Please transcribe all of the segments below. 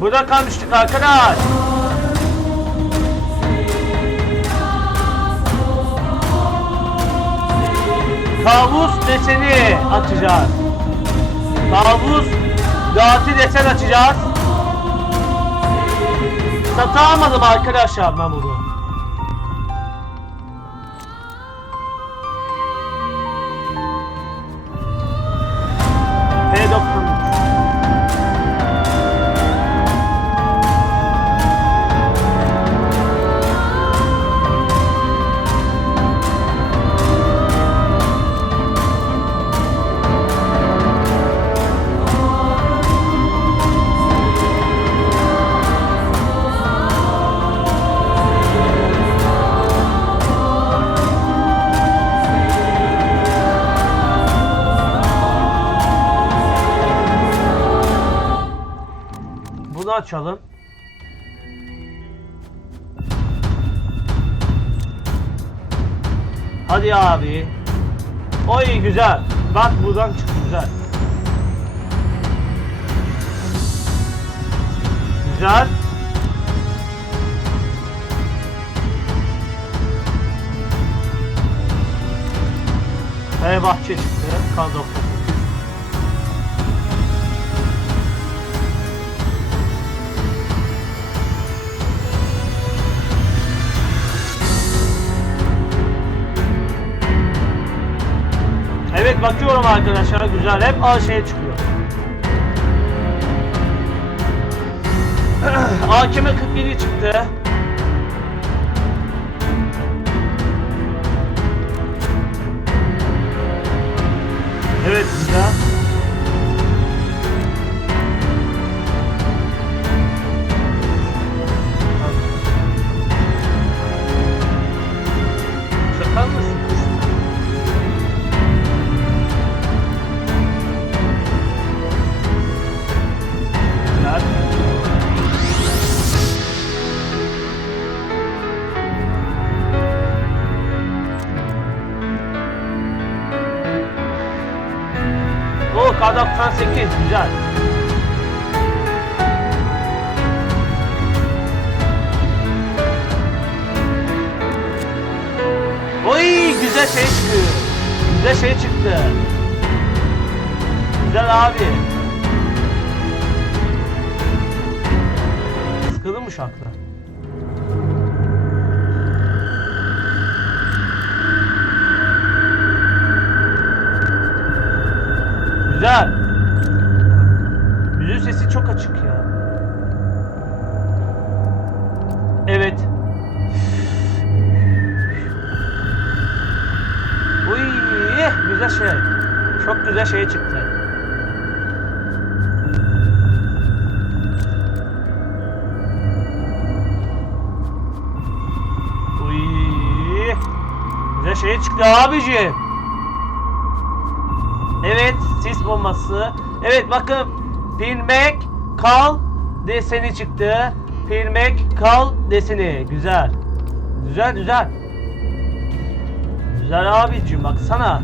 Burada kalmıştık arkadaş. Kavus deseni açacağız. Kavus Gazi desen açacağız. Satamadım arkadaşlar ben bunu. P93 açalım. Hadi abi. Oy güzel. Bak buradan çıktı güzel. Güzel. Fenerbahçe çıktı. K98. Evet bakıyorum arkadaşlar güzel hep A şey çıkıyor. AKM 47 çıktı. K98 güzel. Oy güzel şey çıktı. Güzel şey çıktı. Güzel abi. Sıkıldın mı şarkıda? Güzel. Açık ya. Evet. Uy, güzel şey. Çok güzel şey çıktı. Uy. Güzel şey çıktı abicim. Evet, sis bombası. Evet bakın Pilmek kal deseni çıktı. Pilmek kal deseni. Güzel. Güzel güzel. Güzel abicim baksana.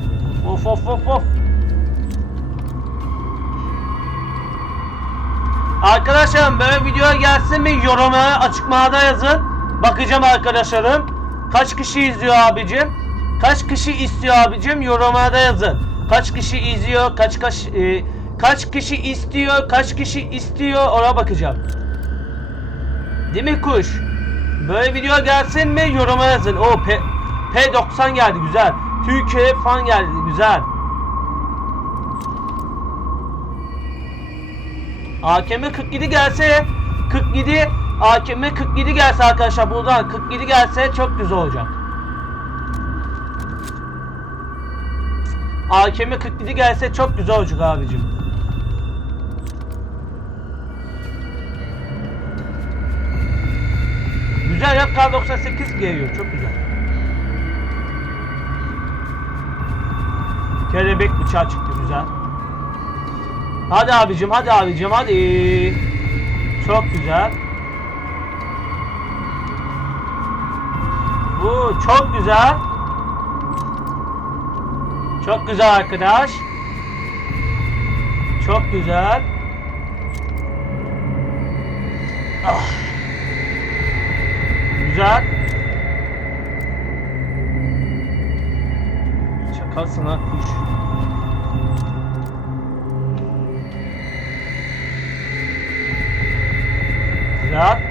Of of of of. Arkadaşlarım böyle video gelsin mi yoruma açıklamada yazın. Bakacağım arkadaşlarım. Kaç kişi izliyor abicim? Kaç kişi istiyor abicim? Yorumlarda yazın. Kaç kişi izliyor? Kaç kaç e, kaç kişi istiyor? Kaç kişi istiyor? Ona bakacağım. Değil mi kuş? Böyle video gelsin mi? Yoruma yazın. O P, P90 geldi güzel. Türkiye fan geldi güzel. AKM 47 gelse 47 AKM 47 gelse arkadaşlar buradan 47 gelse çok güzel olacak. AKM 47 gelse çok güzel olacak abicim. K98 geliyor çok güzel. Kelebek bıçağı çıktı güzel. Hadi abicim hadi abicim hadi. Çok güzel. Bu çok güzel. Çok güzel arkadaş. Çok güzel. Ah. Güzel. Çakalsın ha kuş. Güzel.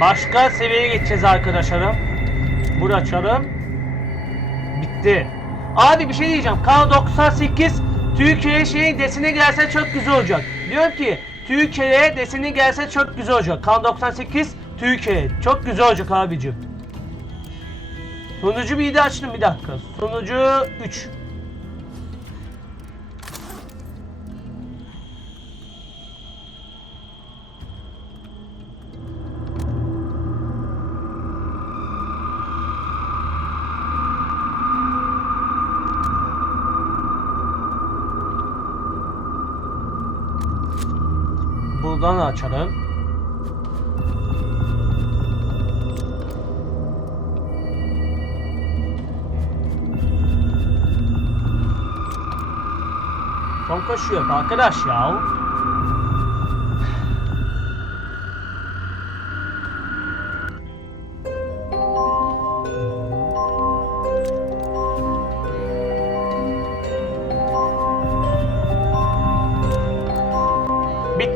Başka seviyeye geçeceğiz arkadaşlarım. Bunu açalım. Bitti. Abi bir şey diyeceğim. K98 Türkiye şeyi desene gelse çok güzel olacak. Diyorum ki Türkiye'ye desene gelse çok güzel olacak. K98 Türkiye. Çok güzel olacak abicim. Sonucu bir de açtım bir dakika. Sonucu 3. Buradan açalım. Son koşuyor arkadaş ya.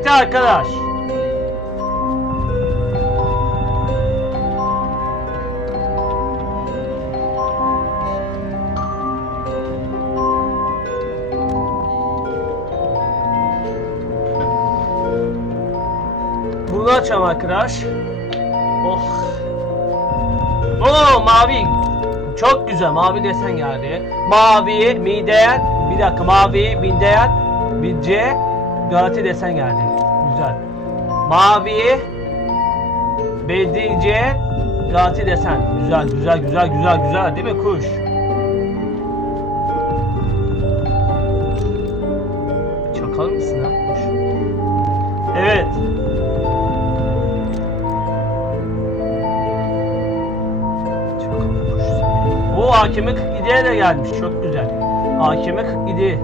Bitti arkadaş. Bunu açalım arkadaş. Oh. Oo mavi. Çok güzel mavi desen geldi. Mavi, mideyen, bir dakika mavi, mideyen, bince, Galati desen geldi. Güzel. Mavi, bedice, Galati desen. Güzel, güzel, güzel, güzel, güzel değil mi kuş? Çakal mısın ha kuş? Evet. O hakeme 47'ye de gelmiş. Çok güzel. Hakeme 47.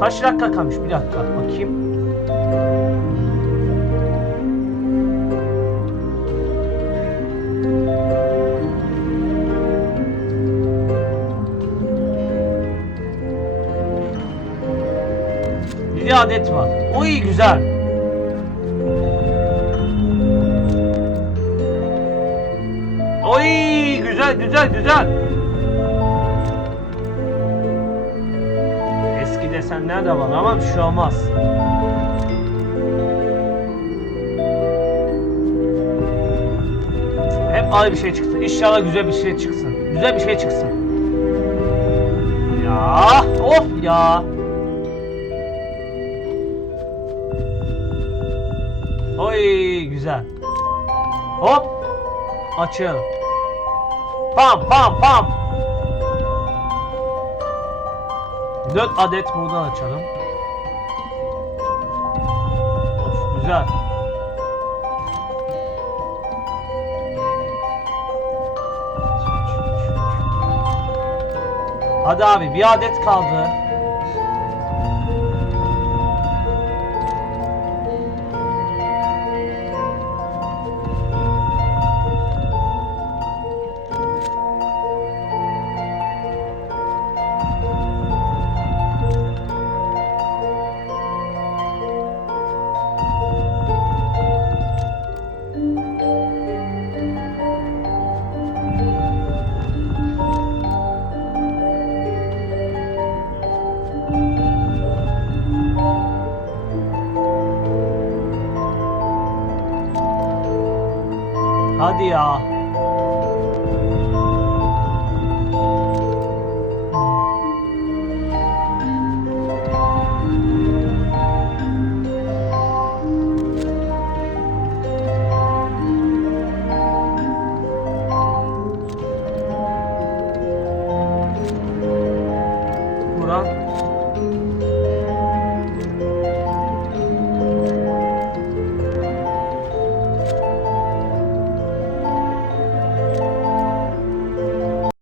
Kaç dakika kalmış? Bir dakika. Bakayım. Bir adet var. O iyi güzel. Oy güzel güzel güzel. Eski desenler de var ama bir şey olmaz. Hep aynı bir şey çıksın. İnşallah güzel bir şey çıksın. Güzel bir şey çıksın. Ya of ya. Oy güzel. Hop. Açalım. Pam pam pam. 4 adet buradan açalım. Of güzel. Hadi abi bir adet kaldı. Hadi ya.